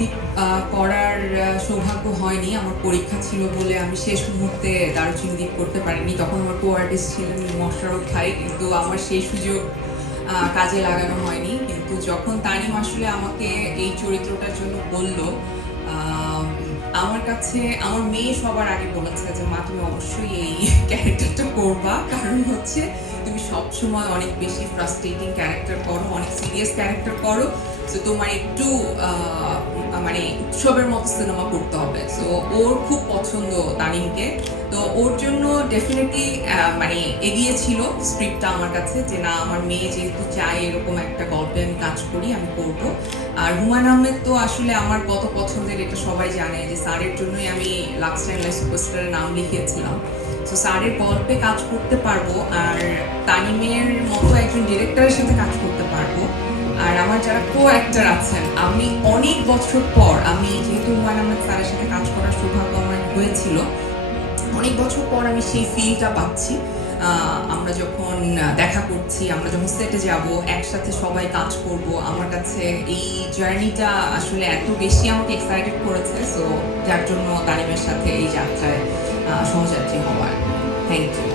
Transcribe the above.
দ্বারচুন্দি করার সৌভাগ্য হয়নি। আমার পরীক্ষা ছিল বলে আমি শেষ মুহূর্তে দ্বারচুন্দি করতে পারিনি। তখন আমার কো-আর্টিস্ট ছিলেন মোশাররফ ভাই, কিন্তু আমার সেই সুযোগ কাজে লাগানো হয়নি। কিন্তু যখন তানিম আসলে আমাকে এই চরিত্রটার জন্য বলল, আমার কাছে আমার মেয়ে সবার আগে বলেছে যে মা তুমি অবশ্যই এই ক্যারেক্টারটা করবা, কারণ হচ্ছে তুমি সবসময় অনেক বেশি ফ্রাস্ট্রেটিং ক্যারেক্টার করো, অনেক সিরিয়াস ক্যারেক্টার করো, তো তোমার একটু মানে উৎসবের মতো সিনেমা করতে হবে। সো ওর খুব পছন্দ তানিমকে, তো ওর জন্য ডেফিনেটলি মানে এগিয়েছিল স্ক্রিপ্টটা আমার কাছে, যে না আমার মেয়ে যেহেতু চায় এরকম একটা গল্পে আমি কাজ করি, আমি করব। আর হুমায়ুন আহমেদ তো আসলে আমার কত পছন্দের এটা সবাই জানে, যে স্যারের জন্যই আমি লাক্স টাইম লাইফ সুপারস্টারের নাম লিখিয়েছিলাম। সো স্যারের গল্পে কাজ করতে পারবো, আর তানিমের মতো একজন ডিরেক্টরের সাথে কাজ করতে পারবো। আর আমার যারা কো অ্যাক্টর আছেন, আমি অনেক বছর পর, আমি যেহেতু হুমায়ুন আহমেদ স্যারের সাথে কাজ করার সৌভাগ্য আমার হয়েছিল, অনেক বছর পর আমি সেই ফিলটা পাচ্ছি। আমরা যখন দেখা করছি, আমরা যখন সেটে যাব, একসাথে সবাই কাজ করব, আমার কাছে এই জার্নিটা আসলে এত বেশি আমাকে এক্সাইটেড করেছে। সো যার জন্য তানিমের সাথে এই যাত্রায় সহযাত্রী হওয়ার। Thank you.